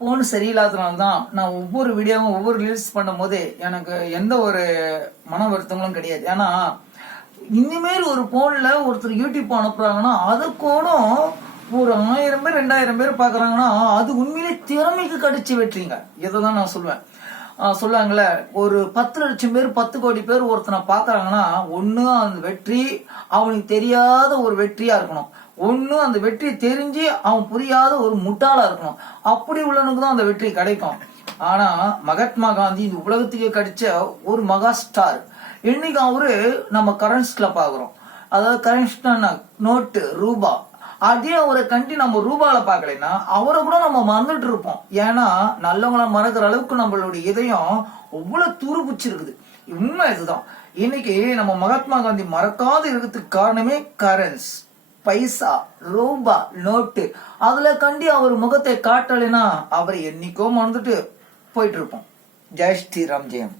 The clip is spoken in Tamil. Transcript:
போன் சரியில்லாதனால்தான் நான் ஒவ்வொரு வீடியோவும் ஒவ்வொரு ரீல்ஸ் பண்ணும் போதே எனக்கு எந்த ஒரு மன வருத்தங்களும் கிடையாது. ஏன்னா இனிமேல் ஒரு போன்ல ஒருத்தர் யூடியூப் அனுப்புறாங்கன்னா அது கூட ஒரு 1000 பேர் 2000 பேர் பாக்குறாங்கன்னா அது உண்மையிலே திறமைக்கு கடிச்சு வெட்டுறீங்க. இதைதான் நான் சொல்லுவேன். சொல்லுவாங்கல்ல, ஒரு 10 லட்சம் பேர் 10 கோடி பேர் ஒருத்தனை பாக்குறாங்கன்னா ஒண்ணு அந்த வெற்றி அவனுக்கு தெரியாத ஒரு வெற்றியா இருக்கணும், ஒண்ணு அந்த வெற்றி தெரிஞ்சு அவன் புரியாத ஒரு முட்டாளா இருக்கணும். அப்படி உள்ளவனுக்கு தான் அந்த வெற்றி கிடைக்கும். ஆனா மகாத்மா காந்தி இந்த உலகத்துக்கே கிடைச்ச ஒரு மகா ஸ்டார். இன்னைக்கு அவரு நம்ம கரன்ஸ்ல பாக்குறோம். அதாவது கரன்ஸ்னா நோட்டு, ரூபா. அதே அவரை கண்டி நம்ம ரூபால பாக்கலைன்னா அவரை கூட நம்ம மறந்துட்டு இருப்போம். ஏன்னா நல்லவங்களை மறக்கிற அளவுக்கு நம்மளுடைய இதயம் அவ்வளவு துருபிச்சிருக்குது. உண்மை இதுதான். இன்னைக்கு நம்ம மகாத்மா காந்தி மறக்காத இருக்கிறதுக்கு காரணமே கரன்ஸ், பைசா, ரூபா, நோட்டு. அதுல கண்டி அவர் முகத்தை காட்டலைன்னா அவரை என்னைக்கோ மறந்துட்டு போயிட்டு இருப்போம். ஜெய் ஸ்ரீராம், ஜெயம்.